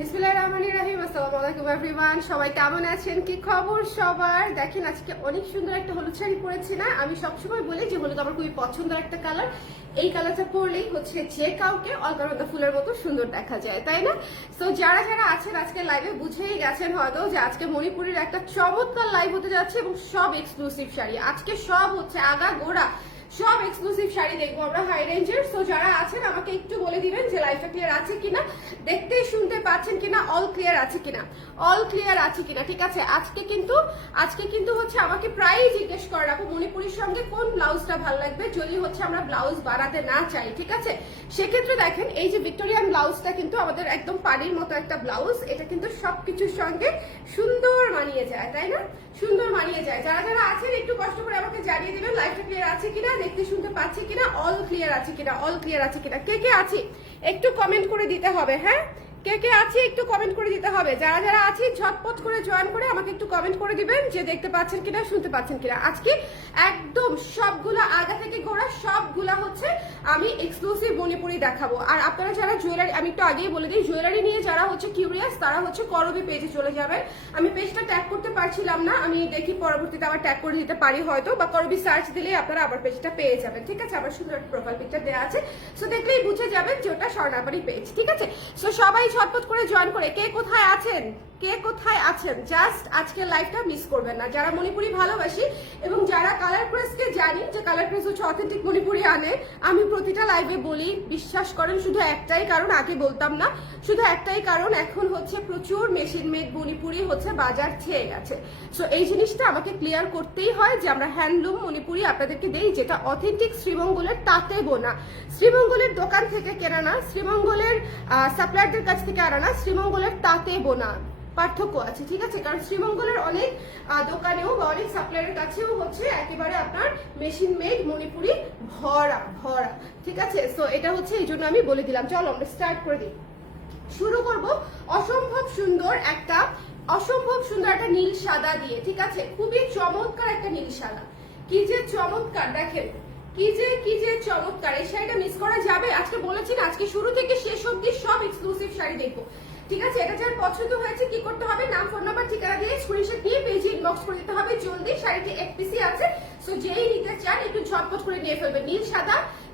বিসমিল্লাহির রহমানির রহিম। আসসালামু আলাইকুম এভরিওয়ান, সবাই কেমন আছেন? কি খবর সবার? দেখেন আজকে অনেক সুন্দর একটা হলুদ শাড়ি পরেছি না? আমি সবসময় বলি যে হলুদ আমার খুবই পছন্দের একটা কালার। এই কালারটা পরলেই হচ্ছে যে কাউকে অলকানন্দা ফুলের মতো সুন্দর দেখা যায়, তাই না? তো যারা যারা আছেন আজকে লাইভে বুঝেই গেছেন হয়তো যে আজকে মণিপুরের একটা চমৎকার লাইভ হতে যাচ্ছে এবং সব এক্সক্লুসিভ শাড়ি। আজকে সব হচ্ছে আগা গোড়া সব এক্সক্লুসিভ শাড়ি দেখবো আমরা হাই রেঞ্জের। সো যারা আছেন আমাকে একটু বলে দিবেন যে লাইভটা ক্লিয়ার আছে কিনা, দেখতে শুনতে পাচ্ছেন কিনা, অল ক্লিয়ার আছে কিনা, অল ক্লিয়ার আছে কিনা। ঠিক আছে, আজকে কিন্তু হচ্ছে আমাকে প্রায়ই জিজ্ঞেস করে রাখো মণিপুরের সঙ্গে কোন ব্লাউজটা ভালো লাগবে যদি হচ্ছে আমরা ব্লাউজ বানাতে না চাই। ঠিক আছে, সেক্ষেত্রে দেখেন এই যে ভিক্টোরিয়ান ব্লাউজটা কিন্তু আমাদের একদম পানির মতো একটা ব্লাউজ, এটা কিন্তু সবকিছুর সঙ্গে সুন্দর মানিয়ে যায়, তাই না? সুন্দর মানিয়ে যায়। যারা যারা আছেন একটু কষ্ট করে আমাকে জানিয়ে দিবেন লাইভটা ক্লিয়ার আছে কিনা, দেখতে শুনতে পাচ্ছি কিনা, অল ক্লিয়ার আছে কিনা, অল ক্লিয়ার আছে কিনা। কে কে আছি একটু কমেন্ট করে দিতে হবে। হ্যাঁ, কে কে আছি একটু কমেন্ট করে দিতে হবে। যারা যারা আছি ঝটপট করে জয়েন করে আমাকে একটু কমেন্ট করে দিবেন যে দেখতে পাচ্ছেন কিনা, শুনতে পাচ্ছেন কিনা। আজকে একদম সবগুলা আগা থেকে গোড়া সবগুলা হচ্ছে আমি এক্সক্লুসিভ মণিপুরি দেখাবো। আর আপনারা যারা জুয়েলারি, আমি একটু আগেই বলে দিই, জুয়েলারি নিয়ে যারা হচ্ছে কিউরিয়াস তারা হচ্ছে করবি পেজে চলে যাবেন। আমি পেজটা ট্যাগ করতে পারছিলাম না, আমি দেখি পরবর্তীতে আবার ট্যাগ করে দিতে পারি হয়তো, বা করবি সার্চ দিলেই আপনারা আবার পেজটা পেয়ে যাবেন। ঠিক আছে, আবার সুন্দর একটা প্রোফাইল পিকচার দেওয়া আছে, সো দেখলেই বুঝে যাবেন যে ওটা স্বর্ণাবাড়ি পেজ। ঠিক আছে, সো সবাই ঝটপট করে জয়েন করে কে কোথায় আছেন, কে কোথায় আছেন, জাস্ট আজকের লাইভটা মিস করবেন না। যারা মণিপুরি ভালোবাসি এবং যারা কালার প্রেসকে জানি যে কালার প্রেস হচ্ছে অথেন্টিক মণিপুরি আনে, আমি প্রতিটা লাইভে বলি বিশ্বাস করেন শুধু একটাই কারণ, আগে বলতাম না, শুধু একটাই কারণ এখন হচ্ছে প্রচুর মেশিন মেড মণিপুরি হচ্ছে বাজার ছেয়ে গেছে। সো এই জিনিসটা আমাকে ক্লিয়ার করতেই হয় যে আমরা হ্যান্ডলুম মণিপুরি আপনাদেরকে দেই যেটা অথেন্টিক শ্রীমঙ্গলের তাঁতে বোনা, শ্রীমঙ্গলের দোকান থেকে কেনা না, শ্রীমঙ্গলের সাপ্লায়ারদের কাছ থেকে আনা না, শ্রীমঙ্গলের তাঁতে বোনা। পার্থক্য আছে, ঠিক আছে? কারণ শ্রীমঙ্গলের অনেক দোকানেও বা অনেক সাপ্লায়ারের কাছেও হচ্ছে একেবারে আপনার মেশিন মেড মণিপুরি ভরা ভরা। ঠিক আছে, সো এটা হচ্ছে এই জন্য আমি বলে দিলাম। চলো আমরা স্টার্ট করে দিই, শুরু করব অসম্ভব সুন্দর একটা নীল সাদা দিয়ে। ঠিক আছে, খুবই চমৎকার একটা নীল সাদা, কি যে চমৎকার দেখেন, কি যে চমৎকার। এই শাড়িটা মিস করা যাবে? আজকে বলেছি না আজকে শুরু থেকে শেষ অবধি সব এক্সক্লুসিভ শাড়ি দেখবো। ঠিক আছে, এটা যার পছন্দ হয়েছে কি করতে হবে, নাম ফোন নাম্বার ঠিকানা দিয়ে স্ক্রিনশট নিয়ে পেজে ইনবক্স করে দিতে হবে জলদি। শাড়িটি এক পিসি আছে, সো যেই নিতে চান একটু ঝটপট করে নিয়ে ফেলবেন।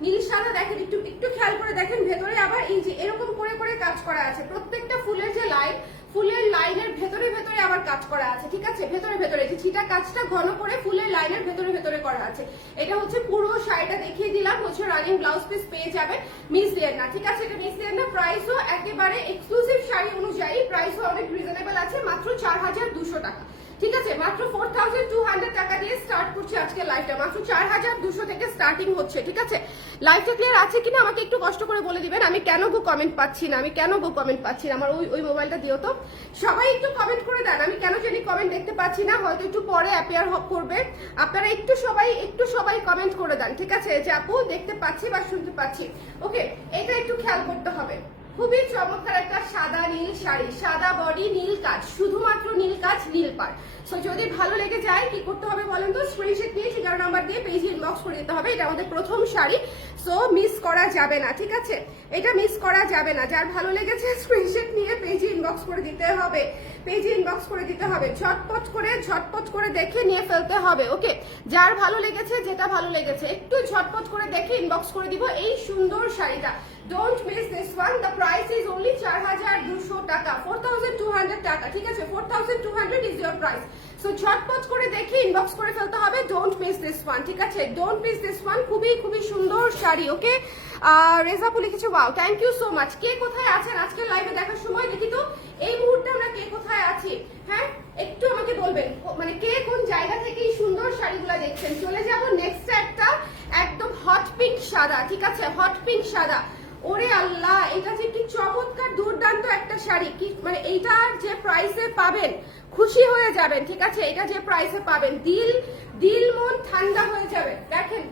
নীল সাদা দেখেন, একটু খেয়াল করে দেখেন ভেতরে আবার এই যে এরকম করে করে কাজ করা আছে, প্রত্যেকটা ফুলের যে লাইন, ফুলের লাইনের ভেতরে ভেতরে আবার কাজ করা আছে। ঠিক আছে, ভেতরে ভেতরে যে ছিটা কাজটা ঘন করে ফুলের লাইনের ভেতরে ভেতরে করা আছে। এটা হচ্ছে পুরো শাড়িটা দেখিয়ে দিলাম, হচ্ছে রানিং ব্লাউজ পিস পেয়ে যাবে, মিস দেন না। ঠিক আছে, এটা মিস দেন না। প্রাইসও একেবারে এক্সক্লুসিভ শাড়ি অনুযায়ী প্রাইসও অনেক রিজনেবল আছে, মাত্র 4200 টাকা। ঠিক আছে, মাত্র 4200 টাকা দিয়ে স্টার্ট করছি আজকে লাইভটা, মাত্র 4200 থেকে স্টার্টিং হচ্ছে। ঠিক আছে, লাইভটা ক্লিয়ার আছে কিনা আমাকে একটু কষ্ট করে বলে দিবেন। আমি কেন গো কমেন্ট পাচ্ছি না, আমার ওই মোবাইলটা দিও তো। সবাই একটু কমেন্ট করে দেন, আমি কেন জানি কমেন্ট দেখতে পাচ্ছি না, হয়তো একটু পরে অ্যাপিয়ার করবে। আপনারা একটু সবাই কমেন্ট করে দেন। ঠিক আছে, যে আপু দেখতে পাচ্ছি বা শুনতে পাচ্ছি। ওকে, এটা একটু খেয়াল করতে হবে। খুবই চমৎকার একটা সাদা নীল শাড়ি, সাদা বডি, নীল কাজ, শুধুমাত্র নীল কাজ, নীল পাড়। সো যদি ভালো লেগে যায় কি করতে হবে বলেন তো, স্ক্রিনশট নিয়ে ঠিকানা নাম্বার দিয়ে পেজে ইনবক্স করে দিতে হবে। এটা আমাদের প্রথম শাড়ি, সো মিস করা যাবে না। ঠিক আছে, এটা মিস করা যাবে না। যার ভালো লেগেছে স্ক্রিনশট নিয়ে পেজে ইনবক্স করে দিতে হবে, ঝটপট করে দেখে নিয়ে ফেলতে হবে। ওকে, যার ভালো লেগেছে, যেটা ভালো লেগেছে একটু ঝটপট করে দেখে ইনবক্স করে দিব এই সুন্দর শাড়িটা। Don't miss this one. The price is only 4200 টাকা, 4200 টাকা। ঠিক আছে, 4200 is your price. So ঝটপট করে দেখে ইনবক্স করে ফেলতে হবে। Don't miss this one. ঠিক আছে, don't miss this one. খুবই সুন্দর শাড়ি। ওকে, রেজাপু লিখেছে wow, thank you so much. কে কোথায় আছেন আজকে লাইভে দেখার সময় দেখি তো এই মুহূর্তে আমরা কে কোথায় আছি। হ্যাঁ, একটু আমাকে বলবেন মানে কে কোন জায়গা থেকে এই সুন্দর শাড়িগুলো দেখছেন। চলে যাব নেক্সট একটা একদম হট পিঙ্ক সাদা। ঠিক আছে, হট পিঙ্ক সাদা। ওরে আল্লাহ, এটা যে কি চমৎকার দুর্দান্ত একটা শাড়ি, কি মানে এইটার যে প্রাইসে পাবেন খুশি হয়ে যাবেন। ঠিক আছে, এটা যে প্রাইসে পাবেন দিল মন ঠান্ডা হয়ে যাবে। দেখেন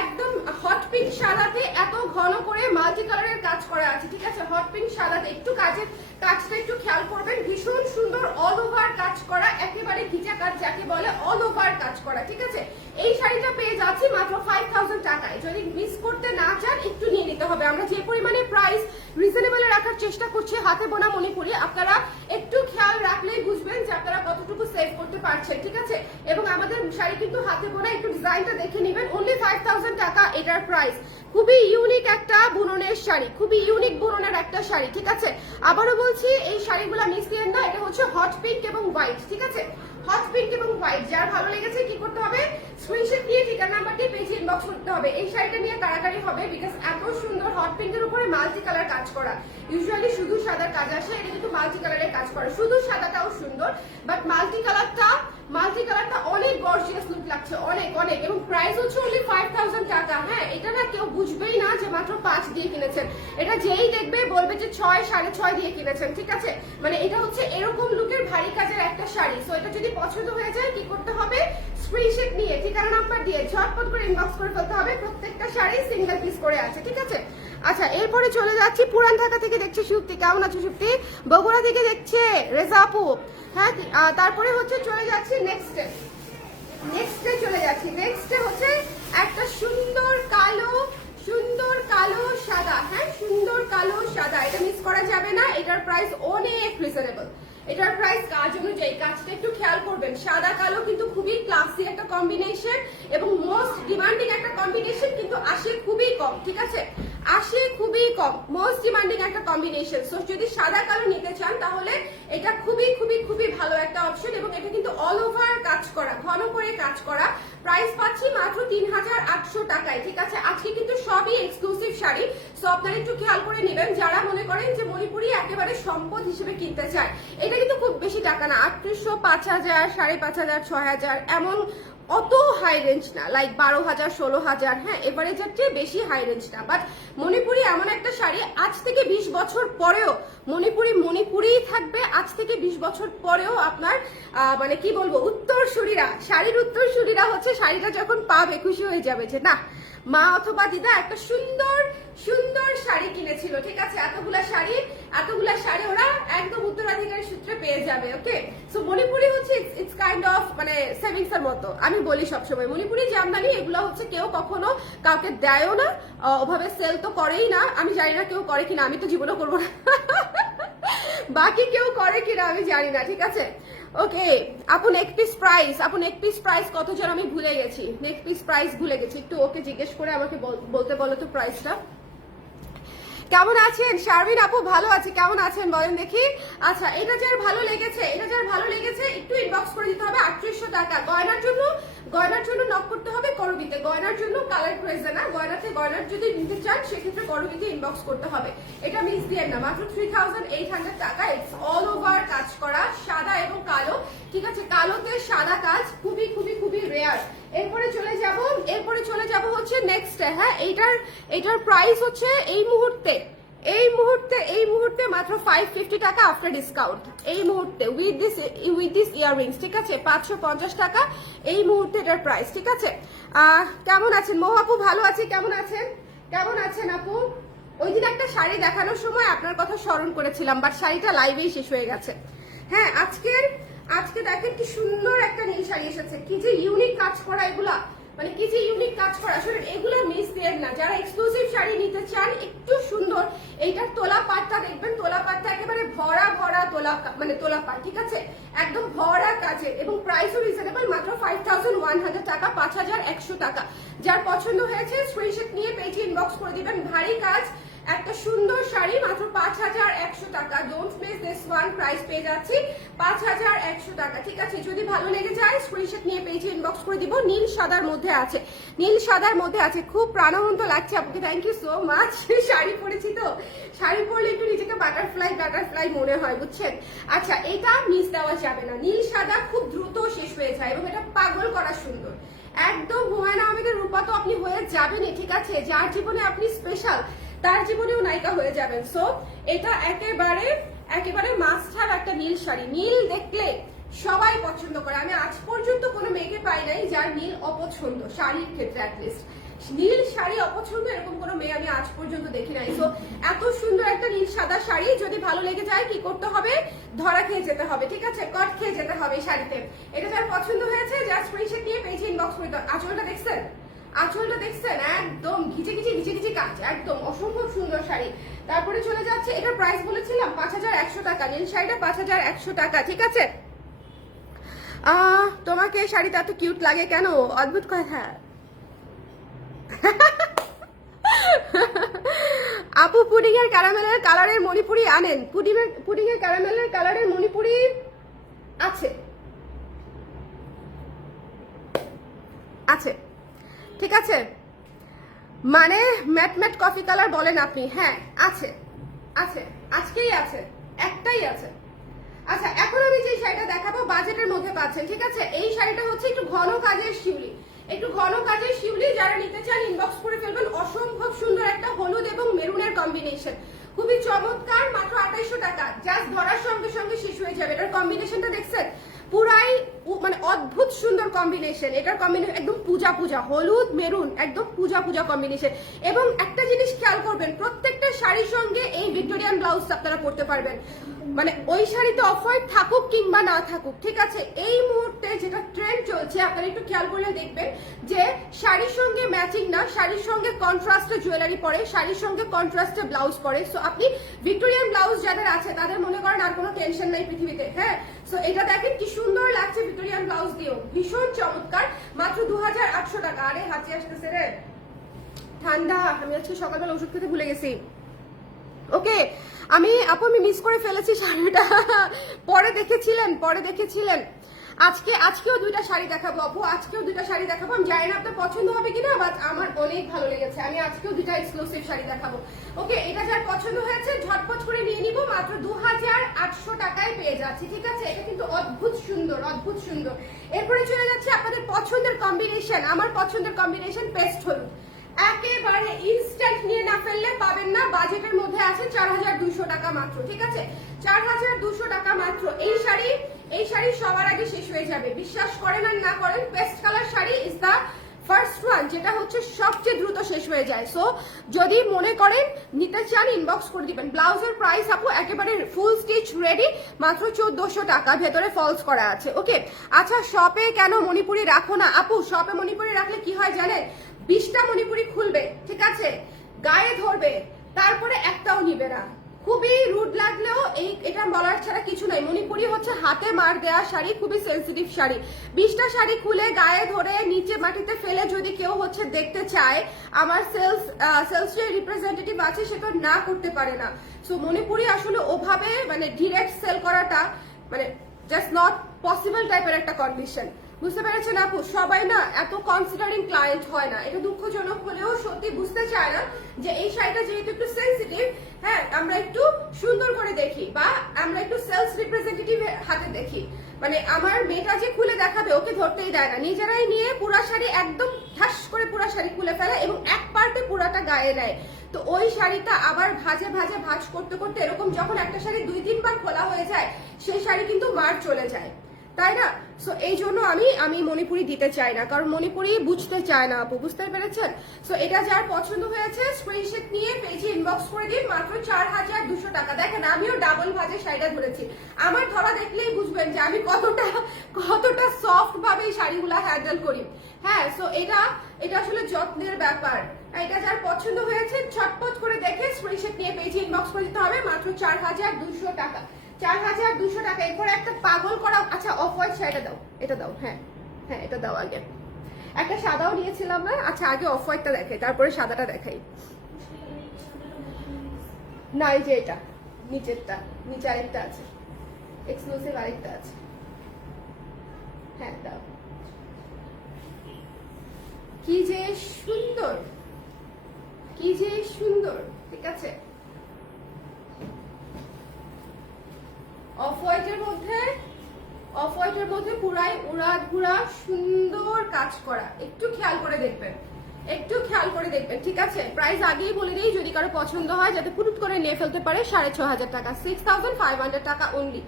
একদম হট পিঙ্ক সাদাতে এত ঘন করে মাল্টি কালারের কাজ করা আছে। ঠিক আছে, হট পিঙ্ক সাদাতে একটু কাজটা একটু খেয়াল করবেন, ভীষণ সুন্দর অল ওভার কাজ করা, একেবারে গিজা কাজ যাকে বলে, অল ওভার কাজ করা। ঠিক আছে, এই শাড়িটা পেয়ে যাচ্ছি মাত্র 5000 টাকায়। যদি মিস করতে না চান একটু নিয়ে নিতে হবে। আমরা যে পরিমাণে প্রাইস রিজনেবলে রাখার চেষ্টা করছি। হাতে বোনা মণিপুরি আপনারা একটু খেয়াল রাখলেই বুঝবেন যে আপনারা কতটুকু সেভ করতে পারছেন, ঠিক আছে। এবং আমাদের শাড়ি কিন্তু হাতে বোনা, একটু ডিজাইনটা দেখে নেবেন। অনলি 5000 টাকা এটার প্রাইস। খুবই ইউনিক একটা বুননের শাড়ি, খুবই ইউনিক বুননের একটা শাড়ি, ঠিক আছে। আবারও বলছি এই শাড়িগুলো মিস দিয়েন না। এটা হচ্ছে হট পিঙ্ক এবং হোয়াইট, ঠিক আছে, হট পিঙ্ক এবং হোয়াইট। যার ভালো লেগেছে কি করতে হবে, স্ক্রিনশট নিয়ে ঠিকানা নাম্বার দিয়ে পেজে ইনবক্স করতে হবে। এই শাড়িটা নিয়ে কারাকারি হবে, বিকজ এত সুন্দর হট পিঙ্কের উপরে মাল্টি কালার কাজ করা। ইউজুয়ালি শুধু সাদার কাজ আসে, এটা কিন্তু মাল্টি কালারের কাজ করা। শুধু সাদাটাও সুন্দর, বাট মাল্টি কালারটা অনেক গর্জিয়াস লুক লাগছে, অনেক অনেক। এবং প্রাইস হচ্ছে অনলি 5000 টাকা। হ্যাঁ, এটা না কেউ বুঝবেই না যে মাত্র 5 দিয়ে কিনেছেন। এটা যেই দেখবে বলবে যে 6, 6.5 দিয়ে কিনেছেন, ঠিক আছে। মানে এটা হচ্ছে এরকম লুকের ভারী কাজের একটা শাড়ি। সো এটা যদি পছন্দ হয়ে যায় কি করতে হবে, স্ক্রিনশট নিয়ে ঠিকানা নাম্বার দিয়ে ঝটপট করে ইনবক্স করে ফেলতে হবে। প্রত্যেকটা শাড়ি সিঙ্গেল পিস করে আছে, ঠিক আছে। আচ্ছা, এরপরে চলে যাচ্ছি পুরান ঢাকা থেকে দেখছে সুপ্তি। কেমন আছো সুপ্তি? বগুড়া থেকে দেখছে রেজা আপু। হ্যাঁ, তারপরে হচ্ছে চলে যাচ্ছি নেক্সটে চলে যাচ্ছি। নেক্সটে হচ্ছে একটা সুন্দর কালো সাদা। হ্যাঁ, সুন্দর কালো সাদা, এটা মিস করা যাবে না। এটার প্রাইস অনেক রিজনেবল। এটার প্রাইস কাজ অনুযায়ী, কাজটা একটু খেয়াল করবেন। সাদা কালো কিন্তু খুবই ক্লাসি একটা কম্বিনেশন এবং মোস্ট ডিমান্ডিং একটা কম্বিনেশন, কিন্তু আসে খুবই কম, ঠিক আছে, আসে খুবই কম। মোস্ট ডিমান্ডিং একটা কম্বিনেশন। সো যদি সাদা কালো নিতে চান তাহলে এটা খুবই খুবই খুবই ভালো একটা অপশন। এবং এটা কিন্তু অল ওভার কাজ করা, ঘন করে কাজ করা। প্রাইস পাচ্ছি মাত্র 3800 টাকায়, ঠিক আছে। আজকে কিন্তু সবই এক্সক্লুসিভ শাড়ি। সো আপনারা একটু খেয়াল করে নেবেন যারা মনে করেন যে মণিপুরি একেবারে সম্পদ হিসেবে কিনতে চায়। এটা কিন্তু খুব বেশি টাকা না, 3800, 5000, 5500, 6000, এমন অত হাই রেঞ্জ না, লাইক 12000, 16000। হ্যাঁ, এভারেজের চেয়ে বেশি হাই রেঞ্জ না। বাট মণিপুরি এমন একটা শাড়ি, আজ থেকে 20 বছর পরেও মণিপুরিই থাকবে। আজ থেকে 20 বছর পরেও আপনার মানে কি বলবো, উত্তরসূরিরা, শাড়ির উত্তরসূরিরা হচ্ছে শাড়িটা যখন পাবে খুশি হয়ে যাবে যে না, মা অথবা দিদা একটা সুন্দর সুন্দর শাড়ি কিনেছিল, ঠিক আছে। এতগুলা শাড়ি ওরা একদম উত্তরাধিকারী সূত্রে পেয়ে যাবে। ওকে, সো মণিপুরি হচ্ছে ইটস কাইন্ড অফ মানে সেভিংস এর মতো। আমি বলি সবসময় মণিপুরি জামদানি এগুলো হচ্ছে কেউ কখনো কাউকে দেয়ও না, ওভাবে সেল তো করেই না। আমি জানি না কেউ করে কিনা, আমি তো জীবনও করবো না। বাকি কেউ করে কিনা আমি জানি না, ঠিক আছে। ওকে আপু, নেক পিস প্রাইস কত যেন আমি ভুলে গেছি। নেক পিস প্রাইস ভুলে গেছি, একটু ওকে জিজ্ঞেস করে আমাকে বলতে বলো তো প্রাইসটা। কেমন আছেন শারমিন আপু? ভালো আছে, কেমন আছেন বলেন দেখি। আচ্ছা, এটা যার ভালো লেগেছে একটু ইনবক্স করে দিতে হবে। 3800 টাকা। গয়নার জন্য নক করতে হবে করবিতে। গয়নার জন্য কালার প্রয়োজন না, গয়নার যদি নিতে চান সেক্ষেত্রে করবিতে ইনবক্স করতে হবে। এটা মিস দিয়ে না, মাত্র 3800 টাকা। ইটস অল ওভার কাজ করা, সাদা এবং কালো, ঠিক আছে। কালোতে সাদা কাজ খুবই খুবই খুবই রেয়ার। এরপরে চলে যাব হচ্ছে নেক্সট। হ্যাঁ, এইটার প্রাইস হচ্ছে এই মুহূর্তে মাত্র 550 টাকা আফটার ডিসকাউন্ট। এই মুহূর্তে উইথ দিস ইয়াররিংস, ঠিক আছে, 550 টাকা এই মুহূর্তে এটার প্রাইস, ঠিক আছে। কেমন আছেন মৌ আপু? ভালো আছি, কেমন আছেন আপু? ওই দিন একটা শাড়ি দেখানোর সময় আপনার কথা স্মরণ করেছিলাম, বাট শাড়িটা লাইভেই শেষ হয়ে গেছে। হ্যাঁ, আজকে দেখেন কি সুন্দর একটা নীল শাড়ি এসেছে। কি যে ইউনিক কাজ করা এগুলা, মানে কি যে ইউনিক কাজ করা, আসলে এগুলো মিস দেন না। যারা এক্সক্লুসিভ শাড়ি নিতে চান একটু সুন্দর, এইটার তোলা পাটটা দেখবেন, তোলা পাটটা একেবারে ভরা তোলা পাট, ঠিক আছে, একদম ভরা কাজের। এবং প্রাইসও রিজনেবল, মাত্র 5100 টাকা, 5100 টাকা। যার পছন্দ হয়েছে স্ক্রিনশট নিয়ে পেজে ইনবক্স করে দিবেন। ভারী কাজ একটা সুন্দর শাড়ি, মাত্র 5100 টাকা। Don't miss this one. Price পেয়ে যাচ্ছি 5100 টাকা, ঠিক আছে। যদি ভালো লেগে যায় স্ক্রিনশট নিয়ে পেজে ইনবক্স করে দিব। নীল সাদার মধ্যে আছে, খুব প্রাণবন্ত লাগছে আপনাকে, thank you so much. Sari পরেছি তো, শাড়ি পরলে একটু নিজেকে বাটারফ্লাই মনে হয়, বুঝছেন। আচ্ছা, এটা মিস দেওয়া যাবে না। নীল সাদা খুব দ্রুত শেষ হয়ে যায় এবং এটা পাগল করা সুন্দর, একদম হুমায়ুন আহমেদের রূপা তো আপনি হয়ে যাবেনই, ঠিক আছে। যার জীবনে আপনি স্পেশাল তার জীবনেও নায়িকা হয়ে যাবেন। সো এটা একেবারে মাস্ট হ্যাভ একটা নীল শাড়ি। নীল দেখলে সবাই পছন্দ করে। আমি আজ পর্যন্ত কোনো মেয়েকে পাই নাই যার নীল অপছন্দ, শাড়ির ক্ষেত্রে অ্যাটলিস্ট নীল শাড়ি অপছন্দ এরকম কোনো মেয়ে আমি আজ পর্যন্ত দেখি নাই। সো এত সুন্দর একটা নীল সাদা শাড়ি যদি ভালো লেগে যায় কি করতে হবে, ধরা খেয়ে যেতে হবে, ঠিক আছে, কট খেয়ে যেতে হবে শাড়িতে। এটা যার পছন্দ হয়েছে জাস্ট স্ক্রিনশট নিয়ে পেজে ইনবক্স করে দাও। আঁচলটা দেখছেন, আঁচলটা দেখছেন একদম ঘিচে ঘিচে ঘিচে ঘিচে কাজ, একদম অসম্ভব সুন্দর শাড়ি। তারপরে চলে যাচ্ছে, এটার প্রাইস বলেছিলাম 5100 টাকা, নীল শাড়িটা 5100 টাকা, ঠিক আছে। তোমাকে এই শাড়িটা এত কিউট লাগে কেন? অদ্ভুত কথা। আপু পুডিং এর ক্যারামেলের কালারের মণিপুরি আনেন? পুডিং এর ক্যারামেলের কালারের মণিপুরি আছে, আছে, ঠিক আছে। মানে ম্যাট ম্যাট কফি কালার বলেন আপনি? হ্যাঁ আছে, আছে, আজকেই আছে, একটাই আছে। আচ্ছা, এখন আমি যে শাড়িটা দেখাবো বাজেটের মধ্যে পাচ্ছেন, ঠিক আছে। এই শাড়িটা হচ্ছে একটু ঘন কাজের শিউলি, একটু ঘন কাজের শিউলি। যারা নিতে চান ইনবক্স করে ফেলবেন। অসম্ভব সুন্দর একটা হলুদ এবং মেরুনের কম্বিনেশন, খুবই চমৎকার। মাত্র 2800 টাকা, জাস্ট ধরার সঙ্গে সঙ্গে শেষ হয়ে যাবে। এটার কম্বিনেশনটা দেখছেন? পুরাই মানে অদ্ভুত সুন্দর কম্বিনেশন। এটার কম্বিনেশন একদম পূজা পূজা, হলুদ মেরুন, একদম পূজা পূজা কম্বিনেশন। এবং একটা জিনিস খেয়াল করবেন, প্রত্যেকটা শাড়ির সঙ্গে এই ভিক্টোরিয়ান ব্লাউজ আপনারা পরতে পারবেন। মানে ওই শাড়িতে অফ হোয়াইট থাকুক কিংবা না থাকুক, ঠিক আছে। এই মুহূর্তে যেটা ট্রেন্ড চলছে আপনারা একটু খেয়াল করলে দেখবেন যে শাড়ির সঙ্গে ম্যাচিং না, শাড়ির সঙ্গে কন্ট্রাস্টে জুয়েলারি পরে, শাড়ির সঙ্গে কন্ট্রাস্টে ব্লাউজ পরে। সো আপনি ভিক্টোরিয়ান ব্লাউজ যাদের আছে তাদের মনে করেন আর কোনো টেনশন নাই পৃথিবীতে। হ্যাঁ, সো এটা দেখেন কি সুন্দর লাগছে ভিক্টোরিয়ান ব্লাউজ দিয়েও, ভীষণ চমৎকার। মাত্র 2800 টাকা। আরে হাঁচি আসতেছে রে, ঠান্ডা। আমি আজকে সকালবেলা ওষুধ খেতে ভুলে গেছি। ওকে, আমি মিস করে ফেলেছি শাড়িটা। পরে দেখেছিলেন। আজকেও দুইটা শাড়ি দেখাবো আপু, আজকেও দুইটা শাড়ি দেখাবো। আমি জানি না আপনার পছন্দ হবে কিনা, বাট আমার অনেক ভালো লেগেছে। আমি আজকেও দুইটা এক্সক্লুসিভ শাড়ি দেখাবো। ওকে, এটা যার পছন্দ হয়েছে ঝটপট করে নিয়ে নিব। মাত্র 2800 টাকায় পেয়ে যাচ্ছি, ঠিক আছে। এটা কিন্তু অদ্ভুত সুন্দর, অদ্ভুত সুন্দর। এরপরে চলে যাচ্ছে আপনাদের পছন্দের কম্বিনেশন। আমার পছন্দের কম্বিনেশন পেস্ট হলুদ, একেবারে ইনস্ট্যান্ট নিয়ে না ফেললে পাবেন না। বাজেটের মধ্যে আছে 4200 টাকা মাত্র, ঠিক আছে। 4200 টাকা মাত্র। এই শাড়ি সবার আগে শেষ হয়ে যাবে, বিশ্বাস করেন আর না করেন। Paste colour sari is the first one, যেটা হচ্ছে সবচেয়ে দ্রুত শেষ হয়ে যায়। সো যদি মনে করেন নিতে চান ইনবক্স করে দিবেন। ব্লাউজের প্রাইস আপু একেবারে ফুল স্টিচ রেডি, মাত্র 1400 টাকা, ভেতরে ফলস করা আছে। ওকে, আচ্ছা শপে কেন মণিপুরি রাখো না? আপু শপে মণিপুরি রাখলে কি হয় জানেন? 20টা মণিপুরি খুলবে, ঠিক আছে, গায়ে ধরবে, তারপরে একটাও নিবে না। খুবই রুড লাগলেও এটা বলার ছাড়া কিছু নাই। মণিপুরি হচ্ছে হাতে মার দেওয়া শাড়ি, খুবই সেন্সিটিভ শাড়ি। 20টা শাড়ি খুলে গায়ে ধরে নিচে মাটিতে ফেলে যদি কেউ হচ্ছে দেখতে চায়, আমার সেলস যে রিপ্রেজেন্টেটিভ আছে সে তো না করতে পারে না। সো মণিপুরি আসলে ওভাবে মানে ডিরেক্ট সেল করাটা মানে জাস্ট নট পসিবল টাইপের একটা কন্ডিশন। বুঝতে পেরেছেন আপু? সবাই না এত কনসিডারিং ক্লায়েন্ট হয় না। এটা দুঃখজনক হলেও সত্যি, বুঝতে চায় না যে এই শাড়িটা যেহেতু একটু সেন্সিটিভ, হ্যাঁ, আমরা একটু সুন্দর করে দেখি বা আমরা একটু সেলস রিপ্রেজেন্টেটিভ হাতে দেখি। মানে আমার মেয়েটা যে খুলে দেখাবে ওকে ধরতেই দেয় না, নিজেরাই নিয়ে পুরা শাড়ি একদম ঠাস করে পুরা শাড়ি খুলে ফেলে এবং এক পার্টে পুরাটা গায়ে নেয়। তো ওই শাড়িটা আবার ভাজ করতে করতে এরকম যখন একটা শাড়ি 2-3 বার খোলা হয়ে যায় সেই শাড়ি কিন্তু মার চলে যায়, তাই না? সো এই জন্য আমি মণিপুরি দিতে চাই না, কারণ মণিপুরি বুঝতে চায় না আপু, বুঝতে পেরেছেন? সো এটা যার পছন্দ হয়েছে স্ক্রিনশট নিয়ে পেজে ইনবক্স করে দিন। মাত্র 4200 টাকা। দেখেন আমিও ডাবল ভাজে শাড়িটা ধরেছি, আমার ধরা দেখলেই বুঝবেন যে আমি কতটা সফট ভাবে এই শাড়িগুলা হ্যান্ডেল করি। হ্যাঁ, সো এটা আসলে যত্নের ব্যাপার। এটা যার পছন্দ হয়েছে ঝটপট করে দেখে স্ক্রিনশট নিয়ে পেজে ইনবক্স করে দিতে হবে। মাত্র 4200 টাকা, 4200 টাকা। এরপরে একটা পাগল করা, আচ্ছা অফ হোয়াইট শাড়িটা দাও, এটা দাও। হ্যাঁ হ্যাঁ, এটা দাও আগে। একটা সাদাও নিয়েছিলাম না, আচ্ছা আগে অফ হোয়াইটটা দেখাই তারপরে সাদাটা দেখাই। না এই যে এটা নিচেরটা, নিচে আরেকটা আছে, এক্সক্লুসিভ আরেকটা আছে। হ্যাঁ দাও। কি যে সুন্দর, কি যে সুন্দর, ঠিক আছে। অফ হোয়াইটের মধ্যে পুরাই উড়াদ ঘুরা সুন্দর কাজ করা। একটু খেয়াল করে দেখবেন, ঠিক আছে। প্রাইস আগেই বলে দিই যদি কারো পছন্দ হয় যাতে পুরুত করে নিয়ে ফেলতে পারে। 6500 টাকা, 6500 টাকা অনলি।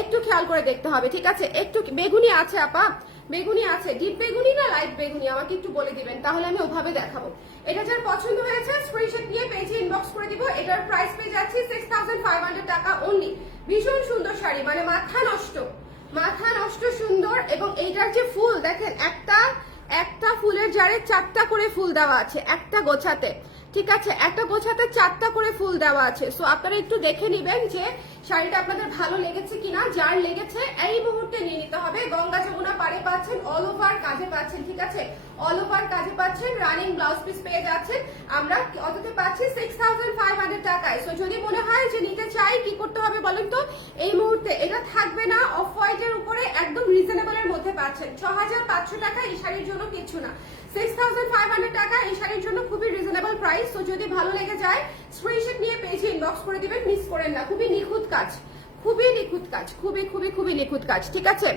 একটু খেয়াল করে দেখতে হবে, ঠিক আছে। একটু বেগুনি আছে আপা, বেগুনি আছে, ডিপ বেগুনি না লাইট বেগুনি আমাকে একটু বলে দিবেন, তাহলে আমি ওভাবে দেখাবো। এটা যার পছন্দ হয়েছে স্ক্রিনশট নিয়ে পেজে ইনবক্স করে দিব। এটার প্রাইস পেয়ে যাচ্ছি 6500 টাকা অনলি। ভীষণ সুন্দর শাড়ি, মানে মাথা নষ্ট সুন্দর। এবং এইটার যে ফুল দেখেন, একটা ফুলের জারে 4টা করে ফুল দেওয়া আছে একটা গোছাতে, ঠিক আছে, একটা গোছাতে 4টা করে ফুল দেওয়া আছে। সো আপনারা একটু দেখে নিবেন যে শাড়িটা আপনাদের ভালো লেগেছে কিনা। যার লেগেছে এই মুহূর্তে নিয়ে নিতে হবে। গঙ্গা যমুনা পাড়ে পাচ্ছেন, অল ওভার কাজে পাচ্ছেন, ঠিক আছে, অল ওভার কাজে পাচ্ছেন, রানিং ব্লাউজ পিস পেয়ে যাচ্ছেন। আমরা অততে পাচ্ছি 6500 টাকায়। সো যদি মনে হয় যে নিতে চাই, কি করতে হবে বলেন তো? এই মুহূর্তে এটা থাকবে না, অফ হোয়াইটের উপরে একদম রিজনেবলের মধ্যে পাচ্ছেন। 6500 টাকা এই শাড়ির জন্য কিছু না, 6500 টাকা এই শাড়ির জন্য খুবই রিজনেবল প্রাইস। তো যদি ভালো লেগে যায় স্ক্রিনশট নিয়ে পেজে ইনবক্স করে দিবেন, মিস করেন না। খুবই নিখুঁত কাজ, খুবই নিখুঁত কাজ, খুবই খুবই খুবই নিখুঁত কাজ, ঠিক আছে।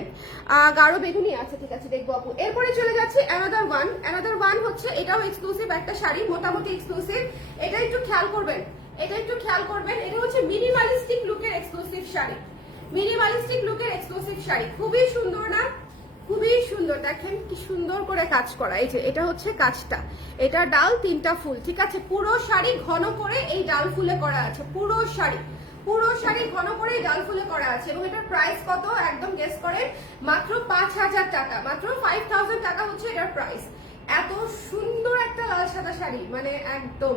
গাঢ় বেগুনি আছে, ঠিক আছে, দেখবো আপু। এরপরে চলে যাচ্ছে অ্যানাদার ওয়ান হচ্ছে এটাও এক্সক্লুসিভ একটা শাড়ি, মোটামুটি এক্সক্লুসিভ। এটা একটু খেয়াল করবেন, এটা একটু খেয়াল করবেন। এটা হচ্ছে মিনিমালিস্টিক লুকের এক্সক্লুসিভ শাড়ি, মিনিমালিস্টিক লুকের এক্সক্লুসিভ শাড়ি। খুবই সুন্দর না? খুবই সুন্দর, দেখেন কি সুন্দর করে কাজ করা। এই যে এটা হচ্ছে কাজটা, এটা ডাল 3টা ফুল, ঠিক আছে। পুরো শাড়ি ঘন করে এই ডাল ফুলে করা আছে, পুরো শাড়ি ঘন করে এই ডাল ফুলে করা আছে। এবং এটার প্রাইস কত একদম গেস করেন, মাত্র 5000 টাকা, মাত্র 5000 টাকা হচ্ছে এটার প্রাইস। এত সুন্দর একটা লাল সাদা শাড়ি, মানে একদম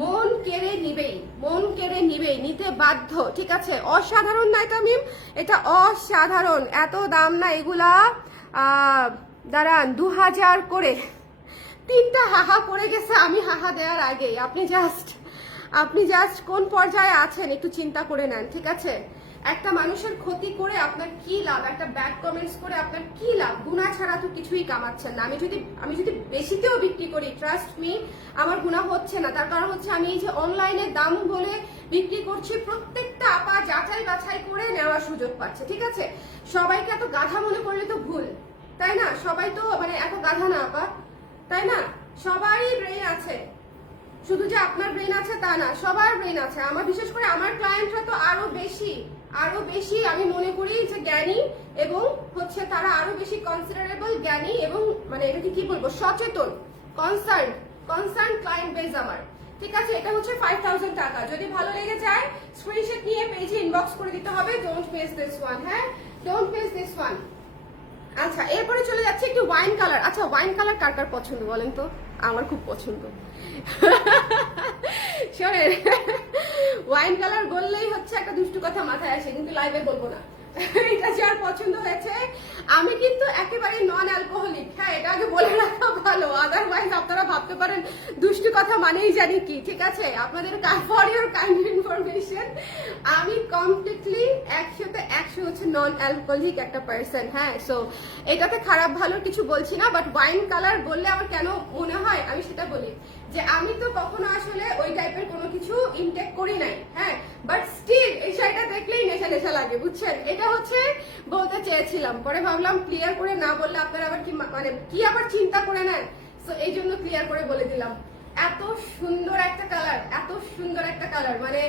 মন কেড়ে নিবেই, মন কেড়ে নিবেই, নিতে বাধ্য, ঠিক আছে। অসাধারণ না এটা মিম? এটা অসাধারণ, এত দাম না এগুলা। দাঁড়ান, 2000 করে 3টা হাহা পড়ে গেছে আমি হাহা দেওয়ার আগেই। আপনি জাস্ট কোন পর্যায়ে আছেন একটু চিন্তা করে নেন, ঠিক আছে। একটা মানুষের ক্ষতি করে আপনার কি লাভ? একটা ব্যাড কমেন্টস করে আপনার কি লাভ? গুণা ছাড়া তো কিছুই কামাচ্ছেন না। আমি যদি বেশিতেও বিক্রি করি, ট্রাস্ট মি, আমার গুণা হচ্ছে না। তার কারণ হচ্ছে আমি এই যে অনলাইনে দাম বলে বিক্রি করছি, প্রত্যেকটা আপা যাচাই বাছাই করে নেওয়ার সুযোগ পাচ্ছে, ঠিক আছে। সবাইকে এত গাধা মনে করলে তো ভুল, তাই না? সবাই তো মানে এত গাধা না আপা, তাই না? সবারই ব্রেন আছে, শুধু যে আপনার ব্রেন আছে তা না, সবার ব্রেন আছে। আমার বিশেষ করে আমার ক্লায়েন্টরা তো আরো বেশি আমি মনে করি যে জ্ঞানী, এবং হচ্ছে তারা আরো বেশি কনসিডারেবল, জ্ঞানী এবং মানে এটাকে কি বলবো, সচেতন, কনসার্ন ক্লায়েন্ট বেস আমার, ঠিক আছে। এটা হচ্ছে 5000 টাকা। যদি ভালো লেগে যায় স্ক্রিনশট নিয়ে পেজে ইনবক্স করে দিতে হবে। ডোন্ট মিস দিস ওয়ান, হ্যাঁ, ডোন্ট মিস দিস ওয়ান। আচ্ছা, এরপরে চলে যাচ্ছে একটু ওয়াইন কালার। আচ্ছা, ওয়াইন কালার কার কার পছন্দ বলেন তো? আমার খুব পছন্দ। শোনেন, ওয়াইন কালার বললেই হচ্ছে একটা দুষ্টু কথা মাথায় আসে, কিন্তু লাইভে বলবো না। এটা যার পছন্দ হয়েছে, আমি কিন্তু একেবারে নন অ্যালকোহলিক, হ্যাঁ, এটা আগে বলে রাখা ভালো। আদারওয়াইজ আপনারা ভাবতে পারেন দুষ্টু কথা মানেই জানি কি, ঠিক আছে। আপনাদের ফর ইউর কাইন্ড ইনফরমেশন, আমি কমপ্লিটলি 100 হচ্ছে নন অ্যালকোহলিক একটা পার্সন, হ্যাঁ। সো এটাতে খারাপ ভালো কিছু বলছি না, বাট ওয়াইন কালার বললে আমার কেন মনে হয় আমি সেটা বলি, যে আমি তো কখনো আসলে ওই টাইপের কোনো কিছু ইনটেক করি নাই, হ্যাঁ, বাট স্টিল এই শাড়িটা দেখলেই নেশা নেশা লাগে, বুঝছেন। এটা হচ্ছে বলতে চেয়েছিলাম, পরে ভাবলাম ক্লিয়ার করে না বললে আপনারা আবার কি মানে কি আবার চিন্তা করে নেন। সো এই জন্য ক্লিয়ার করে বলে দিলাম। এত সুন্দর একটা কালার, এত সুন্দর একটা কালার, মানে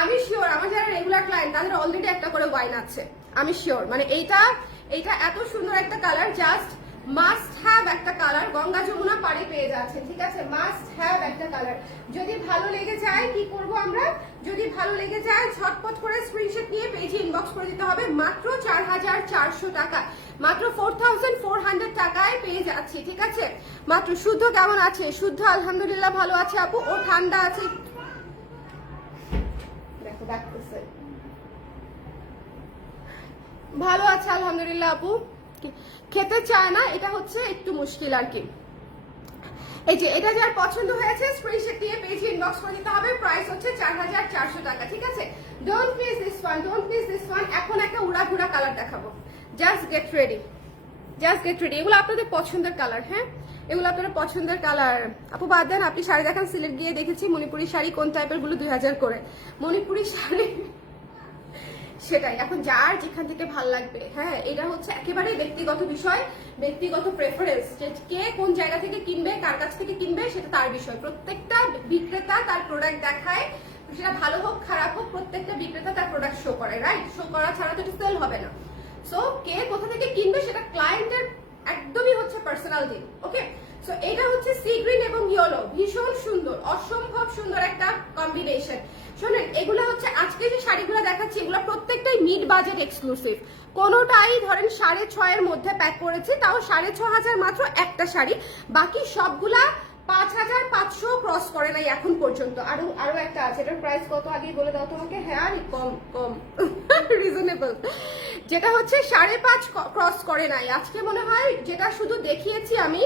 আমি শিওর আমার যারা রেগুলার ক্লায়েন্ট তাদের অলরেডি একটা করে ওয়াইন আছে, আমি শিওর। মানে এইটা এত সুন্দর একটা কালার, জাস্ট মাস্ট হ্যাভ একটা কালার। গঙ্গা যমুনা পাড়ে পেয়ে যাচ্ছেন, ঠিক আছে, মাস্ট হ্যাভ একটা কালার। যদি ভালো লেগে যায় কি করব আমরা, যদি ভালো লেগে যায় ঝটপট করে স্ক্রিনশট নিয়ে পেজে ইনবক্স করে দিতে হবে। মাত্র 4400 টাকা, মাত্র 4400 টাকায় পেয়ে যাচ্ছি, ঠিক আছে। মাত্র। শুদ্ধ কেমন আছে? শুদ্ধ আলহামদুলিল্লাহ ভালো আছে আপু, ও ঠান্ডা আছে, দেখো ডাকতেছে, ভালো আছে আলহামদুলিল্লাহ আপু, খেতে চায় না, এটা হচ্ছে একটু মুশকিল আর কি। এই যে এটা যার পছন্দ হয়েছে স্ক্রিনশট দিয়ে পেজে ইনবক্স করে দিতে হবে। প্রাইস হচ্ছে 4400 টাকা, ঠিক আছে। Don't miss this one, don't miss this one. এখন একটা উড়াঘুরা কালার দেখাবো, just get ready, just get ready. এগুলো আপনাদের পছন্দের কালার, হ্যাঁ, এগুলো আপনাদের পছন্দের কালার। আপু বাদ দেন, আপনি শাড়ি দেখান। সিলেট গিয়ে দেখেছি মণিপুরি শাড়ি কোন টাইপের গুলো 2000 করে। মণিপুরি শাড়ি সেটাই, এখন যার যেখান থেকে ভাল লাগবে, হ্যাঁ, এটা হচ্ছে একেবারে ব্যক্তিগত বিষয়, ব্যক্তিগত প্রেফারেন্স, যে কে কোন জায়গা থেকে কিনবে, কার কাছ থেকে কিনবে সেটা তার বিষয়। প্রত্যেকটা বিক্রেতা তার প্রোডাক্ট দেখায়, সেটা ভালো হোক খারাপ হোক, প্রত্যেকটা বিক্রেতা তার প্রোডাক্ট শো করে, রাইট। শো করা ছাড়া তো এটা সেল হবে না। সো কে কোথা থেকে কিনবে সেটা ক্লায়েন্টের একদমই হচ্ছে পার্সোনাল দিন, ওকে। সো এটা হচ্ছে সি গ্রিন এবং ইয়েলো, ভীষণ সুন্দর, অসম্ভব সুন্দর একটা কম্বিনেশন। শোনেন, এগুলো হচ্ছে আজকে যে শাড়িগুলো দেখাচ্ছি এগুলো প্রত্যেকটাই মিড বাজেট এক্সক্লুসিভ, কোনোটাই ধরেন 6.5 মধ্যে প্যাক করেছি, তাও 6,500 মাত্র একটা শাড়ি, বাকি সবগুলা 5,500 ক্রস করে নাই এখন পর্যন্ত। আরো একটা আছে, এটার প্রাইস কত আগেই বলে দাও তোমাকে। হ্যাঁ কম কম রিজনেবল, যেটা হচ্ছে 5.5 ক্রস করে নাই আজকে মনে হয়, যেটা শুধু দেখিয়েছি আমি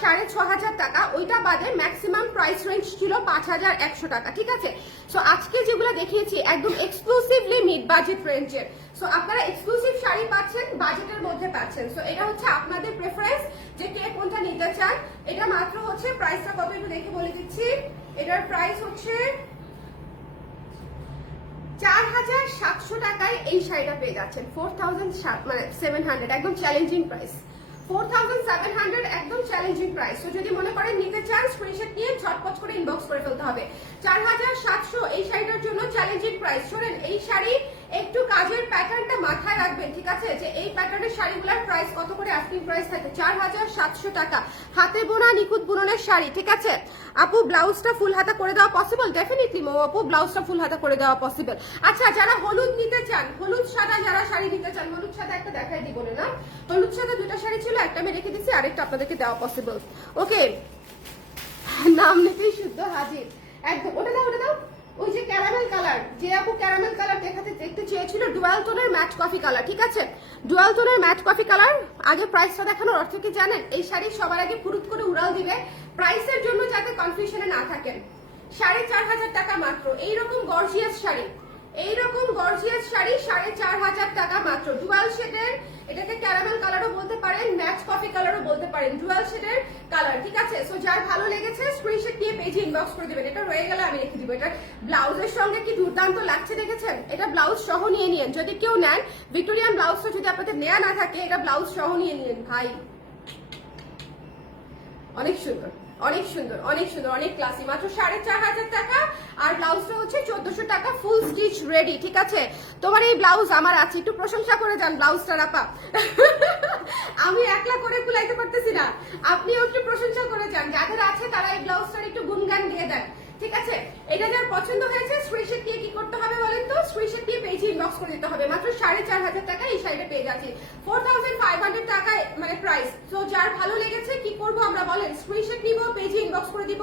6,500 টাকা, ওইটা বাদে ম্যাক্সিমাম প্রাইস রেঞ্জ ছিল 5,100 টাকা, ঠিক আছে। সো আজকে যেগুলো দেখিয়েছি একদম এক্সক্লুসিভলি মিড বাজেট রেঞ্জের। সো আপনারা এক্সক্লুসিভ শাড়ি পাচ্ছেন, বাজেটের মধ্যে পাচ্ছেন। সো এটা হচ্ছে আপনাদের প্রেফারেন্স যে কে কোনটা নিতে চান। এটা মাত্র হচ্ছে প্রাইসটা কত একটু দেখে বলে দিচ্ছি। এটার প্রাইস হচ্ছে 4,700 টাকায় এই শাড়িটা পেয়ে যাচ্ছেন। 4,700 একদম চ্যালেঞ্জিং প্রাইস। 4,700 একদম চ্যালেঞ্জিং প্রাইস। তো যদি মনে করেন নিতে চান, স্ক্রিনশট নিয়ে ঝটপট করে ইনবক্স করে ফেলতে হবে। 4,700 এই শাড়িটার জন্য চ্যালেঞ্জিং প্রাইস। শোনেন, এই শাড়ি একটু কাজের প্যাটার্নটা মাথায় রাখবেন, ঠিক আছে, যে এই প্যাটার্নের শাড়িগুলোর প্রাইস কত করে আস্কিং প্রাইস থাকে। 4,700 টাকা, হাতে বোনা নিখুঁত বুননের শাড়ি, ঠিক আছে। আপু ব্লাউজটা ফুল হাতা করে দেওয়া পসিবল? ডেফিনেটলি মো আপু, ব্লাউজটা ফুল হাতা করে দেওয়া পসিবল। আচ্ছা, যারা হলুদ নিতে চান, হলুদ সাদা যারা শাড়ি নিতে চান, হলুদ সাদা একটা দেখাই দিব না, হলুদ সাদা দুটা শাড়ি ছিল, একটা আমি রেখে দিচ্ছি, আরেকটা আপনাদেরকে দেওয়া পসিবল। ওকে, নাম নিতেই শুদ্ধ হাজির একদম। ওটা দাও, ওটা দাও, ওই যে ক্যারামেল কালার, যে আপু ক্যারামেল কালার দেখতে চেয়েছিল, ডুয়াল টোনের ম্যাট কফি কালার, ঠিক আছে, ডুয়াল টোনের ম্যাট কফি কালার। আগে প্রাইসটা দেখানোর অর্থ কি জানেন? এই শাড়ি সবার আগে ফুরুত করে উড়াল দিবে প্রাইসের জন্য, যাতে কনফিউশনে না থাকেন। 4,500 টাকা মাত্র এইরকম গর্জিয়াস শাড়ি, এইরকম গর্জিয়াস শাড়ি 4,500 টাকা মাত্র। ডুয়াল শেডের, এটাকে ক্যারামেল কালারও বলতে পারেন, ম্যাট কফি কালারও বলতে পারেন, ডুয়াল শেডের কালার, ঠিক আছে। সো যার ভালো লেগেছে স্ক্রিনশট দিয়ে পেজে ইনবক্স করে দিবেন। এটা রয়ে গেলে আমি রেখে দিব। এটা ব্লাউজের সঙ্গে কি দুর্দান্ত লাগছে দেখেছেন? এটা ব্লাউজ সহ নিয়ে নিয়েন যদি কেউ নেন। ভিক্টোরিয়ান ব্লাউজটা যদি আপনাদের নেওয়া না থাকে, এটা ব্লাউজ সহ নিয়ে নিয়েন ভাই। অনেক সুন্দর, অনেক সুন্দর, অনেক সুন্দর, অনেক ক্লাসি, মাত্র 4,500 টাকা। আর ব্লাউজটা হচ্ছে 1,400 টাকা, ফুল স্টিচ রেডি, ঠিক আছে। তোমার এই ব্লাউজ আমার আছে, একটু প্রশংসা করে যান ব্লাউজটার আপা। আমি একলা করে কুলাইতে পারতেছি না, আপনিও একটু প্রশংসা করে যান। যাদের আছে তারা এই ব্লাউজটার একটু গুণগান দিয়ে দেন, ঠিক আছে। এটা যার পছন্দ হয়েছে স্ক্রিনশট দিয়ে কি করতে হবে বলেন তো? স্ক্রিনশট দিয়ে পেজে ইনবক্স করে দিতে হবে। মাত্র 4,500 টাকা এই শাড়িটা পেয়ে যাচ্ছি, 4,500 টাকায় মানে প্রাইস। তো যার ভালো লেগেছে কি করব আমরা বলেন? স্ক্রিনশট নিব, পেজে ইনবক্স করে দিব,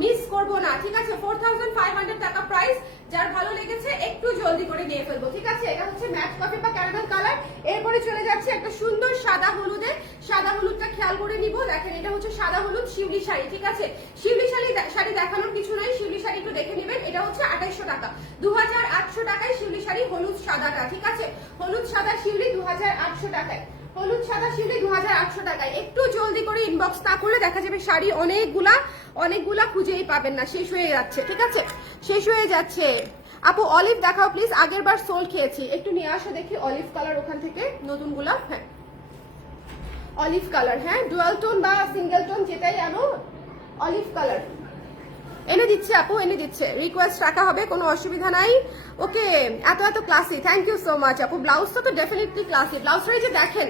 মিস করব না, ঠিক আছে। 4,500 টাকা প্রাইস, যার ভালো লেগেছে একটু জলদি করে নিয়ে ফেলবো, ঠিক আছে। এটা হচ্ছে ম্যাট কফি বা ক্যারামেল কালার। এরপরে চলে যাচ্ছে একটা সুন্দর সাদা হলুদে, সাদা হলুদটা খেয়াল করে নিব। দেখেন, এটা হচ্ছে সাদা হলুদ শিউলি শাড়ি, ঠিক আছে। শিউলি শাড়ি দেখানোর কিছু নাই, শিউলি শাড়ি একটু দেখে নেবেন। এটা হচ্ছে 2,800 টাকা, 2,800 টাকায় শিউলি শাড়ি, হলুদ সাদাটা, ঠিক আছে। হলুদ সাদা শিউলি 2,800 টাকায়, হলুদ সাদা শিউলি 2,800 টাকায়। একটু জলদি করে ইনবক্স না করলে দেখা যাবে শাড়ি অনেকগুলা খুঁজেই পাবেন না, শেষ হয়ে যাচ্ছে, ঠিক আছে, শেষ হয়ে যাচ্ছে। আপু অলিভ দেখাও প্লিজ, আগের বার সোল খেয়েছি, একটু নিয়ে আসো দেখি অলিভ কালার ওখান থেকে নতুনগুলা। হ্যাঁ, অলিভ কালার, হ্যাঁ, ডুয়াল টোন বা সিঙ্গেল টোন যেটাই আনো, অলিভ কালার এনে দিচ্ছে আপু, এনে দিচ্ছে। রিকোয়েস্ট রাখা হবে, কোনো অসুবিধা নাই। ওকে, এত classy, thank you so much আপু। ব্লাউজটা তো ডেফিনেটলি ক্লাসি। ব্লাউজটাই যে দেখেন,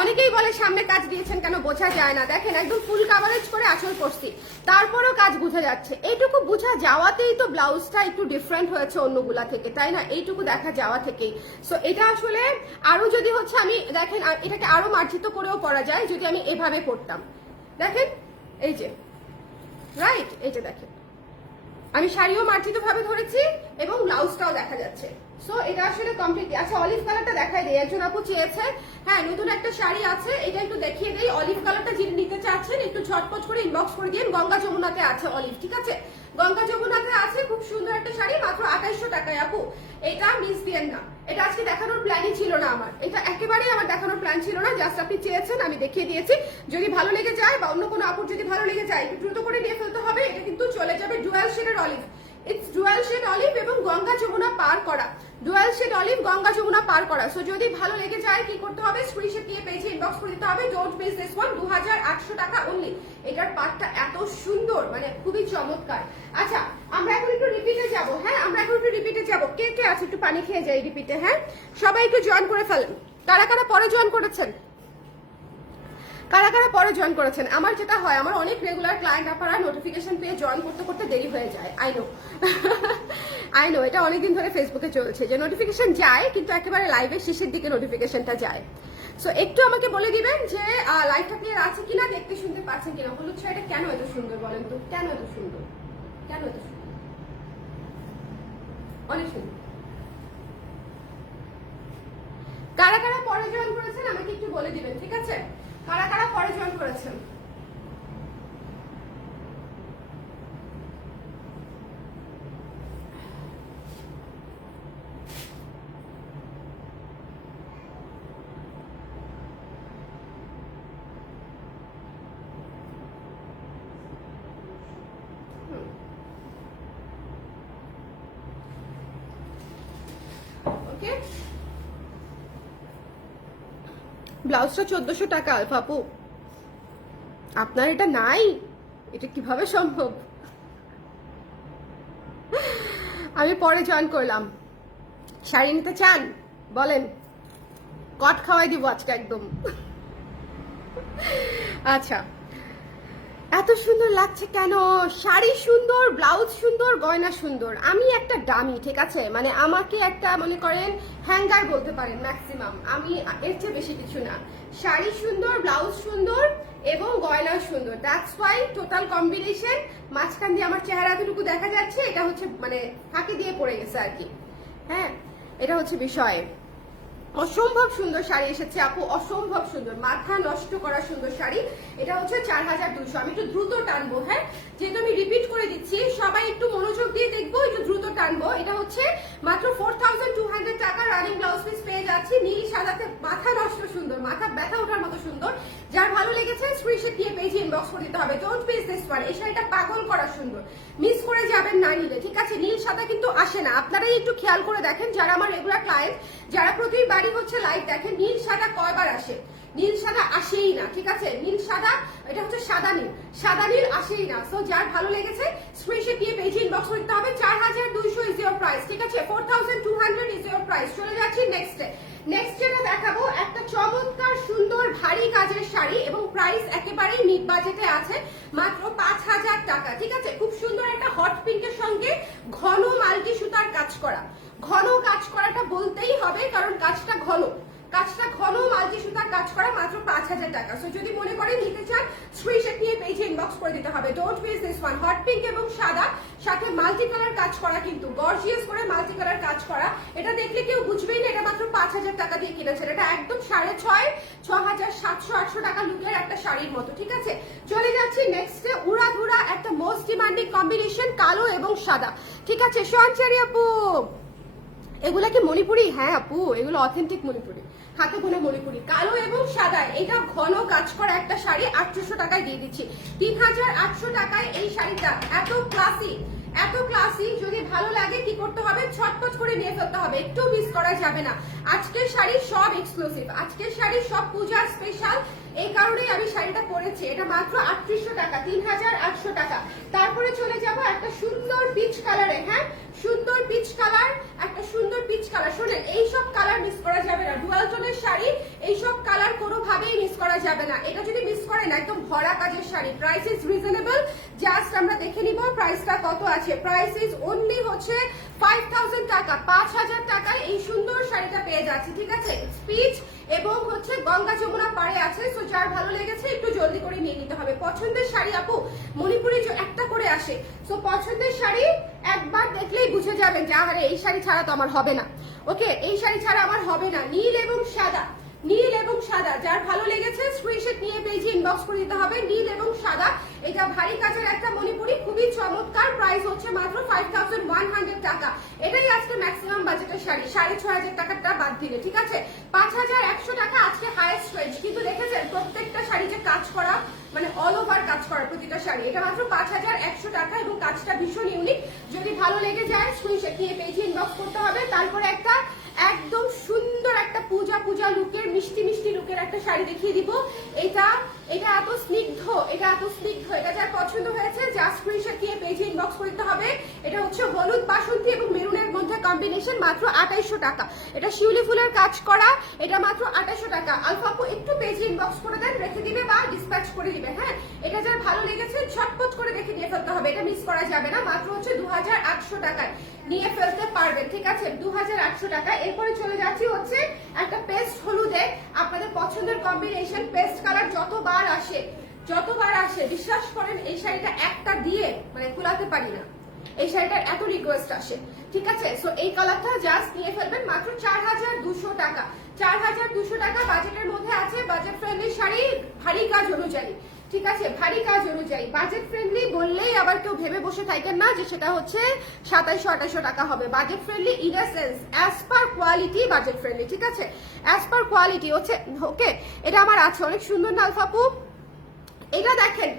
অনেকেই বলে সামনে কাজ দিয়েছেন কেন বোঝা যায় না, দেখেন একদম ফুল কাভারেজ করে আঁচল পরছি, তারপরেও কাজ বোঝা যাচ্ছে। এইটুকু বোঝা যাওয়াতেই তো ব্লাউজটা একটু ডিফারেন্ট হয়েছে অন্যগুলা থেকে, তাই না? এইটুকু দেখা যাওয়া থেকেই। সো এটা আসলে আরো যদি হচ্ছে আমি দেখেন, এটাকে আরো মার্জিত করেও পরা যায় যদি আমি এভাবে করতাম। দেখেন এই যে, রাইট, এই যে দেখেন আমি শাড়িও মার্জিত ভাবে ধরেছি এবং ব্লাউজটাও দেখা যাচ্ছে। সো এটা আসলে কমপ্লিটলি। আচ্ছা, অলিভ কালারটা দেখাই দেই, একজন আপু চেয়েছে। হ্যাঁ, নতুন একটা শাড়ি আছে, এটা একটু দেখিয়ে দেই। অলিভ কালারটা যিনি নিতে চাচ্ছেন একটু ঝটপট করে ইনবক্স করে দিন। গঙ্গা যমুনাতে আছে অলিভ, ঠিক আছে, গঙ্গা যমুনাতে আছে। খুব সুন্দর একটা শাড়ি, মাত্র 2,800 টাকায় আপু। এটা মিস দিয়েন না, এটা আজকে দেখানোর প্ল্যানই ছিল না আমার, এটা একেবারেই আমার দেখানোর প্ল্যান ছিল না, জাস্ট আপনি চেয়েছেন আমি দেখিয়ে দিয়েছি। যদি ভালো লেগে যায় বা অন্য কোনো আপুর যদি ভালো লেগে যায় একটু দ্রুত করে নিয়ে ফেলতে হবে। এটা কিন্তু চলে যাবে ডুয়াল শেডের olive, it's dual shade olive এবং গঙ্গা যমুনা পার করা, dual shade olive Ganga Yamuna পার করা। সো যদি ভালো লেগে যায় কি করতে হবে? স্ক্রিনশট দিয়ে পেজে ইনবক্স করে দিতে হবে। ডোন্ট মিস দিস ওয়ান, 2,800 টাকা অনলি। এটার পার্টটা এত সুন্দর, মানে খুবই চমৎকার। আচ্ছা, আমরা এখন একটু রিপিটে যাব। হ্যাঁ, আমরা এখন একটু রিপিটে যাব। কে কে আছে একটু পানি খেয়ে যাই রিপিটে। হ্যাঁ, সবাই একটু জয়েন করে ফেলেন। কারা কারা পরে জয়েন করেছেন? কারা কারা পরে জয়েন করেছেন? আমার যেটা হয়, আমার অনেক রেগুলার ক্লায়েন্ট আপনারা নোটিফিকেশন পেয়ে জয়েন করতে করতে দেরি হয়ে যায়। আই নো এটা অনেকদিন ধরে ফেসবুকে চলছে যে নোটিফিকেশন যায় কিন্তু একেবারে লাইভের শেষের দিকে নোটিফিকেশনটা যায়। সো একটু আমাকে বলে দিবেন যে লাইভটা ক্লিয়ার আছে কিনা, দেখতে শুনতে পাচ্ছেন কিনা। হলুদ শাড়িটা কেন এত সুন্দর বলেন তো, কেন এত সুন্দর, কেন এত সুন্দর, অনেক সুন্দর। কারা কারা পরে জয়েন করেছেন আমাকে একটু বলে দিবেন, ঠিক আছে? কারা কারা পরে জয়েন করেছেন? ওকে, ব্লাউজটা 1400 টাকা আলফা আপু, আপনার এটা নাই, এটা কিভাবে সম্ভব? আমি পরে জয়েন করলাম। শাড়ি নিতে চান বলেন, কট খাওয়াই দিব আজকে একদম। আচ্ছা, এত সুন্দর লাগছে কেন? শাড়ি সুন্দর, ব্লাউজ সুন্দর, গয়না সুন্দর। আমি একটা ডামি, ঠিক আছে? মানে আমাকে একটা মনে করেন হ্যাঙ্গার বলতে পারেন ম্যাক্সিমাম, আমি এর চেয়ে বেশি কিছু না। শাড়ি সুন্দর, ব্লাউজ সুন্দর এবং গয়না সুন্দর, দ্যাটস ওয়াই টোটাল কম্বিনেশন। মাঝখান দিয়ে আমার চেহারা এতটুকু দেখা যাচ্ছে, এটা হচ্ছে মানে ফাঁকি দিয়ে পড়ে গেছে আর কি। হ্যাঁ, এটা হচ্ছে বিষয়। অসম্ভব সুন্দর শাড়ি এসেছে আপু, অসম্ভব সুন্দর, মাথা নষ্ট করা সুন্দর শাড়ি। এটা হচ্ছে 4200। আমি একটু দ্রুত টানবো, হ্যাঁ, যেহেতু আমি রিপিট করে দিচ্ছি, সবাই একটু মনোযোগ দিয়ে দেখবো, একটু দ্রুত টানবো। এটা হচ্ছে মাত্র 4200 টাকা রানিং ব্লাউজ পিস পেয়ে যাচ্ছি, নীল সাদাতে, মাথা নষ্ট সুন্দর, মাথা ব্যথা ওঠার মতো সুন্দর। যার ভালো লেগেছে স্ক্রিনশট দিয়ে পেজে ইনবক্স করে দিতে হবে। Don't miss this one. এই শাড়িটা পাগল করা সুন্দর, মিস করে যাবেন না নিলে, ঠিক আছে? নীল সাদা কিন্তু আসে না, আপনারাই একটু খেয়াল করে দেখেন যারা আমার রেগুলার ক্লায়েন্ট, যারা প্রতিবারই হচ্ছে লাইভ দেখেন, নীল সাদা কয়বার আসে? নীল সাদা আসেই না, ঠিক আছে? নীল সাদা, এটা হচ্ছে সাদা নীল, সাদা নীল আসেই না। সো যার ভালো লেগেছে স্ক্রিনশট দিয়ে পেজে ইনবক্স করতে হবে। 4200 ইজ ইওর প্রাইস, ঠিক আছে? 4200 ইজ ইওর প্রাইস। চলে যাচ্ছি নেক্সটে। নেক্সট যেটা দেখাবো, একটা চমৎকার সুন্দর ভারী কাজের শাড়ি এবং প্রাইস একেবারেই মিড বাজেটে আছে, মাত্র 5000 টাকা, ঠিক আছে? খুব সুন্দর একটা হট পিঙ্কের সঙ্গে ঘন মাল্টি সুতার কাজ করা। ঘন কাজ করাটা বলতেই হবে কারণ কাজটা ঘন, কাজটা ঘন মাল্টি সুতার কাজ করা, মাত্র 5000 টাকা। সো যদি মনে করেন নিতে চান স্ক্রিনশট নিয়ে পেজে ইনবক্স করে দিতে হবে। Don't miss this one. Hot pink এবং সাদা, সাথে মাল্টি কালার কাজ করা, কিন্তু গর্জিয়াস করে মাল্টি কালার কাজ করা। এটা দেখলে কেউ বুঝবেই না এটা মাত্র 5000 টাকা দিয়ে কিনেছেন। এটা একদম 6,500, 6700, 800 টাকা লুকের একটা শাড়ির মতো, ঠিক আছে? চলে যাচ্ছি নেক্সটে। উড়াধুরা একটা মোস্ট ডিমান্ডিং কম্বিনেশন, কালো এবং সাদা, ঠিক আছে? সোয়ানচারি আপু, এগুলা কি মণিপুরি? হ্যাঁ আপু, এগুলো অথেন্টিক মণিপুরি, হাতে বোনা মণিপুরি, কালো এবং সাদা। এটা ঘন কাজ করা একটা শাড়ি, 800 টাকায় দিয়ে দিচ্ছি। 3800 টাকায় এই শাড়িটা, এত ক্লাসি, এত ক্লাসি। যদি ভালো লাগে কি করতে হবে? ছটপট করে নিয়ে ফেলতে হবে, একটু মিস করা যাবে না। আজকের শাড়ি সব এক্সক্লুসিভ, আজকের শাড়ি সব পূজার স্পেশাল, এই কারণেই আমি শাড়িটা পরেছি। এটা মাত্র 3800 টাকা, 3800 টাকা। তারপরে চলে যাব একটা সুন্দর পিচ কালারে, হ্যাঁ, সুন্দর পিচ কালার, একটা সুন্দর পিচ কালার। শোনেন, এইসব কালার মিস করা যাবে না, ডুয়াল টোনের শাড়ি, এইসব কালার কোনোভাবেই মিস করা যাবে না। এটা যদি মিস করেন একদম ভরা কাজের sari. Price is reasonable, just আমরা দেখে নিব প্রাইসটা কত আছে। প্রাইস ইজ অনলি হচ্ছে 5000 টাকা, 5000 টাকায় এই সুন্দর শাড়িটা পেয়ে যাচ্ছে, ঠিক আছে? স্পিচ এবং হচ্ছে গঙ্গা যমুনা পাড়ে আছে। সো যার ভালো লেগেছে একটু জলদি করে নিয়ে নিতে হবে। পছন্দের শাড়ি আপু, মণিপুরি একটা করে আসে। সো পছন্দের শাড়ি একবার দেখলেই বুঝে যাবেন যে আরে এই শাড়ি ছাড়া তো আমার হবে না। ওকে, এই শাড়ি ছাড়া আমার হবে না। নীল এবং সাদা, নীল এবং সাদা, যার ভালো লেগেছে স্ক্রিনশট নিয়ে পেজে ইনবক্স করে দিতে হবে। নীল এবং সাদা, এটা ভারী কাজের একটা মণিপুরি, খুবই চমৎকার। প্রাইস হচ্ছে মাত্র 5100 টাকা। এটাই আজকে ম্যাক্সিমাম বাজেটের শাড়ি, 6500 টাকাটা বাদ দিলে, ঠিক আছে? 5100 টাকা আজকে হাইয়েস্ট রেঞ্জ। কিন্তু দেখেছেন প্রত্যেকটা শাড়ি যে কাজ করা, মানে অল ওভার কাজ করা প্রতিটা শাড়ি। এটা মাত্র 5100 টাকা এবং কাজটা ভীষণ ইউনিক। যদি ভালো লেগে যায় স্ক্রিনশট নিয়ে পেজে ইনবক্স করতে হবে। তারপরে একটা একদম সুন্দর একটা পূজা পূজা লুকের, মিষ্টি মিষ্টি লুকের একটা শাড়ি দেখিয়ে দিব। এটা এত স্নিগ্ধ, এটা এত স্নিগ্ধ। এটা যার পছন্দ হয়েছে যা স্ক্রিনশট নিয়ে পেজে ইনবক্স করতে হবে। এটা হচ্ছে হলুদ বাসন্তী এবং মেরুনের মধ্যে কম্বিনেশন, মাত্র 2800 টাকা। এটা শিউলি ফুলের কাজ করা, এটা মাত্র 2800 টাকা। আলফা আপু একটু পেজে ইনবক্স করে দেন, রেখে দিবে বা ডিসপ্যাচ করে দিবে। হ্যাঁ, এটা যার ভালো লেগেছে ঝটপট করে দেখে নিয়ে ফেলতে হবে, এটা মিস করা যাবে না। মাত্র হচ্ছে 2800 টাকায় নিয়ে ফেলতে পারবেন, ঠিক আছে? 2800 টাকা। এরপরে চলে যাচ্ছি হচ্ছে একটা পেস্ট হলুদে, আপনাদের পছন্দের কম্বিনেশন। পেস্ট কালার যতবার আসে বিশ্বাস করেন এই শাড়িটা একটা দিয়ে মানে কুলাতে পারি না, এই শাড়িটার এত রিকোয়েস্ট আসে, ঠিক আছে? সো এই কালারটা জাস্ট নিয়ে ফেলবেন মাত্র 4200 টাকা। 4200 টাকা বাজেটের মধ্যে আছে, বাজেট ফ্রেন্ডলি শাড়ি, ভারী কাজ অনুযায়ী, ঠিক আছে? ভারী কাজ অনুযায়ী বাজেট ফ্রেন্ডলি বললেই আবার কেউ ভেবে বসে থাকেন না যে সেটা হচ্ছে 2700-2800 টাকা হবে। Budget friendly in a sense as per quality budget friendly, ঠিক আছে? অ্যাজ পার কোয়ালিটি হচ্ছে ওকে। এটা আমার আছে, অনেক সুন্দর না আলফাপু? এটা দেখেন,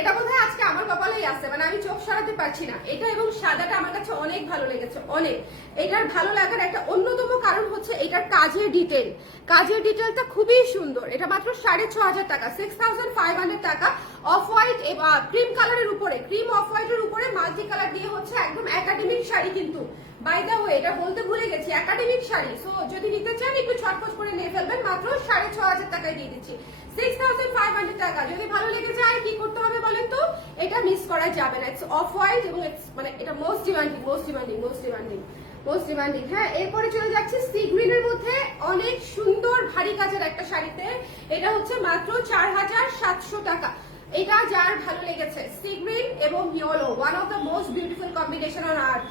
এটা বোধহয় আজকে আমার কপালেই আছে, মানে আমি চোখ সরাতে পারছি না। এটা এবং সাদাটা আমার কাছে অনেক ভালো লেগেছে, অনেক। এটার ভালো লাগার একটা অন্যতম কারণ হচ্ছে এটার কাজের ডিটেলটা খুবই সুন্দর। এটা মাত্র 6500 টাকা, 6500 টাকা। অফ হোয়াইট এবং ক্রিম কালারের উপরে, ক্রিম অফ হোয়াইটের উপরে মাল্টি কালার দিয়ে হচ্ছে একদম একাডেমিক শাড়ি। কিন্তু বাই দা ওয়ে এটা বলতে ভুলে গেছি, একাডেমিক শাড়ি। সো যদি নিতে চান একটু ছটফট করে নিয়ে ফেলবেন, মাত্র 6500 টাকায় দিয়ে দিচ্ছি। 6500 টাকা। যদি ভালো লেগে যায় কি করতে হবে বলেন তো? এটা মিস করা যাবে না। ইটস অফ হোয়াইট এবং মানে এটা মোস্ট ডিমান্ডিং। হ্যাঁ, এরপরে চলে যাচ্ছে সি গ্রিনের মধ্যে অনেক সুন্দর ভারী কাজের একটা শাড়িতে। এটা হচ্ছে মাত্র 4700 টাকা। এটা যার ভালো লেগেছে, সি গ্রিন এবং yellow, one of the most beautiful combination on earth,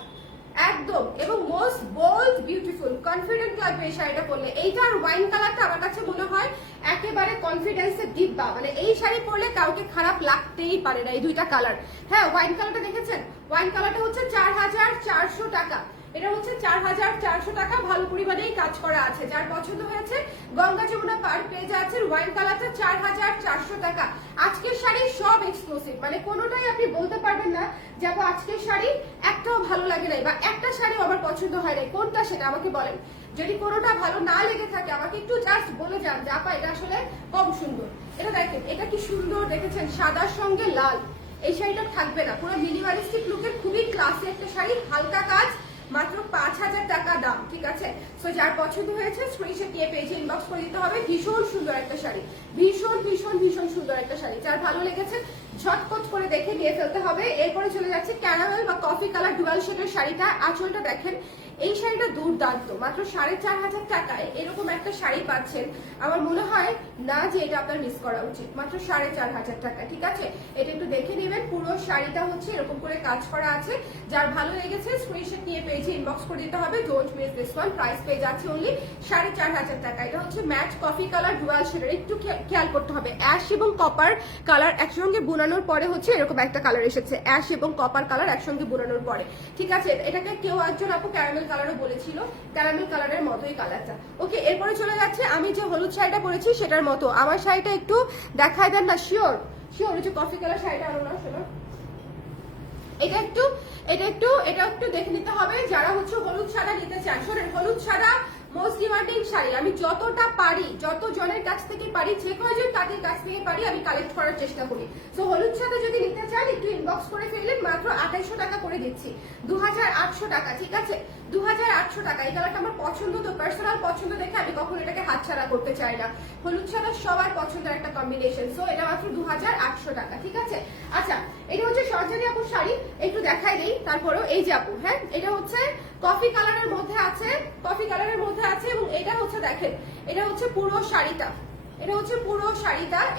একদম। এবং মোস্ট বোল্ড বিউটিফুল, কনফিডেন্ট লাগবে এই শাড়িটা পরলে। এইটার ওয়াইন কালারটা আমার কাছে মনে হয় একেবারে কনফিডেন্সের ডিব্বা, মানে এই শাড়ি পরলে কাউকে খারাপ লাগতেই পারে না, এই দুইটা কালার। হ্যাঁ, ওয়াইন কালারটা দেখেছেন? ওয়াইন কালারটা হচ্ছে 4400 টাকা। এটা হচ্ছে 4400 টাকা, ভালো পরিমাণেই কাজ করা আছে। যার পছন্দ হয়েছে গঙ্গা যমুনা পার পেয়ে যাচ্ছেন। ওয়াইন কালারটা 4400 টাকা। আজকের শাড়ি সব এক্সক্লুসিভ, মানে কোনোটাই আপনি বলতে পারবেন না যাবো আজকের শাড়ি একটাও ভালো লাগে নাই বা একটা শাড়ি আমার পছন্দ হয় নাই, কোনটা সেটা আমাকে বলেন। যদি কোনোটা ভালো না লেগে থাকে আমাকে একটু জাস্ট বলে যান যে আপা এটা আসলে কম সুন্দর। এটা দেখেন, এটা কি সুন্দর দেখেছেন, সাদার সঙ্গে লাল। এই শাড়িটা থাকবে না, পুরো মিনিমালিস্টিক লুকের খুবই ক্লাসি একটা শাড়ি, হালকা কাজ, মাত্র 5000 টাকা দাম, ঠিক আছে? সো যার পছন্দ হয়েছে স্ক্রিনশট দিয়ে পেজে ইনবক্স করে দিতে হবে। ভীষণ সুন্দর একটা শাড়ি, ভীষণ সুন্দর একটা শাড়ি। যার ভালো লেগেছে ঝটপট করে দেখে নিয়ে ফেলতে হবে। এরপরে চলে যাচ্ছে ক্যারামেল বা কফি কালার ডুয়াল শেডের শাড়িটা। আঁচলটা দেখেন, এই শাড়িটা দুর্দান্ত। মাত্র 4500 টাকায় এরকম একটা শাড়ি পাচ্ছেন, আমার মনে হয় না যে এটা আপনার মিস করা উচিত। মাত্র 4500 টাকা, ঠিক আছে? এটা একটু দেখে নেবেন, পুরো শাড়িটা হচ্ছে এরকম করে কাজ করা আছে। যার ভালো লেগেছে স্ক্রিনশট নিয়ে পেজে ইনবক্স করে দিতে হবে। Don't miss this one. Price পেয়ে যাচ্ছে অনলি 4500 টাকা। এটা হচ্ছে ম্যাট কফি কালার ডুয়াল শেডের। একটু খেয়াল করতে হবে, অ্যাশ এবং কপার কালার একসঙ্গে বুনানোর পরে হচ্ছে এরকম একটা কালার এসেছে, অ্যাশ এবং কপার কালার একসঙ্গে বুনানোর পরে, ঠিক আছে? এটাকে কেউ একজন আপু ক্যারামেল কালারও বলেছিল, ক্যারামেল কালারের মতোই কালারটা। ওকে, এরপরে চলে যাচ্ছে আমি যে হলুদ শাড়িটা পরেছি সেটার মতো। আমার শাড়িটা একটু দেখায় দেন না? শিওর যে কফি কালার শাড়িটা আনো না, শোনো। এটা একটু দেখে নিতে হবে যারা হচ্ছে হলুদ সাদা নিতে চান। শোনেন, হলুদ সাদা মোস্ট ডিমান্ডিং শাড়ি। আমি যতটা পারি, যত জনের কাছ থেকে পারি, যে কয়জন তাদের কাছ থেকে পারি আমি কালেক্ট করার চেষ্টা করি। সো হলুদ সাদা যদি নিতে চান একটু ইনবক্স করে ফেললেন, মাত্র 2800 টাকা করে দিচ্ছি। 2800 টাকা, ঠিক আছে? 2800 টাকা। এই কালারটা আমার পছন্দ, তো পার্সোনাল পছন্দ দেখে আমি কখনো এটাকে হাতছাড়া করতে চাই না। হলুদ সাদা সবার পছন্দের একটা কম্বিনেশন। সো এটা মাত্র 2800 টাকা, ঠিক আছে? আচ্ছা, এটা হচ্ছে সরজারি আপুর শাড়ি, একটু দেখাই দেই তারপরেও। এই যে আপু, হ্যাঁ, এটা হচ্ছে কফি কালারের মধ্যে আছে, এবং এটা হচ্ছে দেখেন, এটা হচ্ছে পুরো শাড়িটা,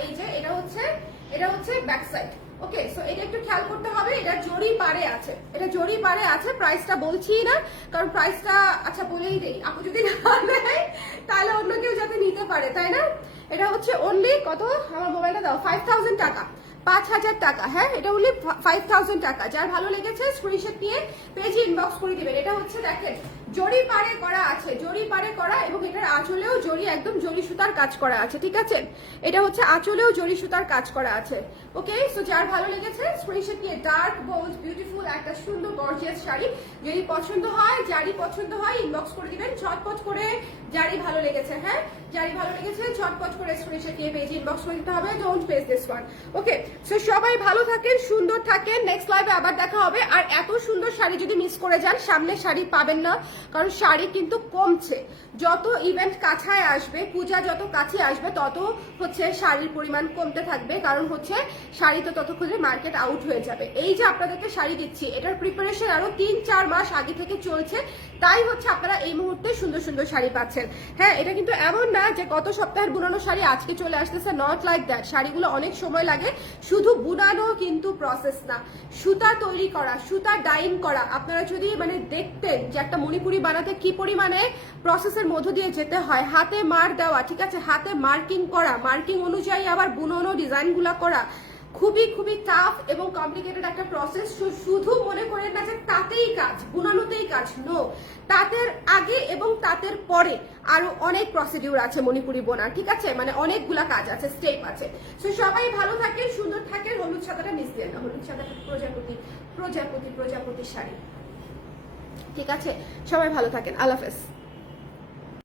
এই যে এটা হচ্ছে ব্যাক সাইড। ওকে, সো এটা একটু খেয়াল করতে হবে। এটা জরি পারে আছে, প্রাইসটা বলছি না কারণ প্রাইসটা আচ্ছা বলেই দেই, আপু যদি না নেয় তাহলে অন্য কেউ যাতে নিতে পারে, তাই না? এটা হচ্ছে অনলি কত, আমার মোবাইলটা দাও, 5000 টাকা, 5000 টাকা। হ্যাঁ, এটা অনলি 5000 টাকা। যার ভালো লেগেছে স্ক্রিনশট নিয়ে পেজে ইনবক্স করে দিবেন। এটা হচ্ছে দেখেন জরি পারে করা এবং এটার আঁচলেও জরি, একদম জরি সুতার কাজ করা আছে, ঠিক আছে? এটা হচ্ছে আঁচলেও জরি সুতার কাজ করা আছে। ওকে, সো যার ভালো লেগেছে স্ক্রিনশট নিয়ে ডার্ক বোল্ড বিউটিফুল একটা সুন্দর গর্জিয়াস শাড়ি যদি পছন্দ হয়, যারই পছন্দ হয় ইনবক্স করে দিবেন ঝটপট করে। যারই ভালো লেগেছে, হ্যাঁ যারই ভালো লেগেছে ঝটপট করে স্ক্রিনশট নিয়ে পেজে ইনবক্স করে দিতে হবে। Don't page this one. Okay, so সবাই ভালো থাকেন, সুন্দর থাকেন। নেক্সট লাইভে আবার দেখা হবে। আর এত সুন্দর শাড়ি যদি মিস করে যান, সামনে শাড়ি পাবেন না, কারণ শাড়ি কিন্তু কমছে। যত ইভেন্ট কাছায় আসবে, পূজা যত কাছে আসবে, তত হচ্ছে শাড়ির পরিমাণ কমতে থাকবে, কারণ হচ্ছে শাড়ি তো ততক্ষণে মার্কেট আউট হয়ে যাবে। এই যে আপনাদেরকে শাড়ি দিচ্ছি, এটার প্রিপারেশন আরো 3-4 মাস আগে থেকে চলছে, তাই হচ্ছে আপনারা এই মুহূর্তে সুন্দর সুন্দর শাড়ি পাচ্ছেন। হ্যাঁ, এটা কিন্তু এমন না যে গত সপ্তাহের বুনানো শাড়ি আজকে চলে আসতেছে, নট লাইক দ্যাট। শাড়িগুলো অনেক সময় লাগে, শুধু বুনানো কিন্তু প্রসেস না, সুতা তৈরি করা, সুতা ডাইং করা। আপনারা যদি মানে দেখতেন যে একটা মণিপুরি বানাতে কি পরিমাণে প্রসেসের মধ্য দিয়ে যেতে হয়, হাতে মার দেওয়া, ঠিক আছে, হাতে মার্কিং করা, মার্কিং অনুযায়ী আবার বুনানো ডিজাইনগুলো করা, খুবই খুবই টাফ এবং কমপ্লিকেটেড একটা প্রসেস। শুধু মনে করেন না যে তাতেই কাজ, বুনানোতেই কাজ, নো, তাঁতের আগে এবং তাঁতের পরে আরো অনেক প্রসিডিউর আছে মণিপুরি বোনার, ঠিক আছে, মানে অনেকগুলা কাজ আছে, স্টেপ আছে। তো সবাই ভালো থাকেন, সুন্দর থাকেন। হলুদ সাদাটা মিস দিয়ে না, হলুদ সাদাটা প্রজাপতি প্রজাপতি প্রজাপতি শাড়ি, ঠিক আছে। সবাই ভালো থাকেন, আল্লাহ হাফেজ।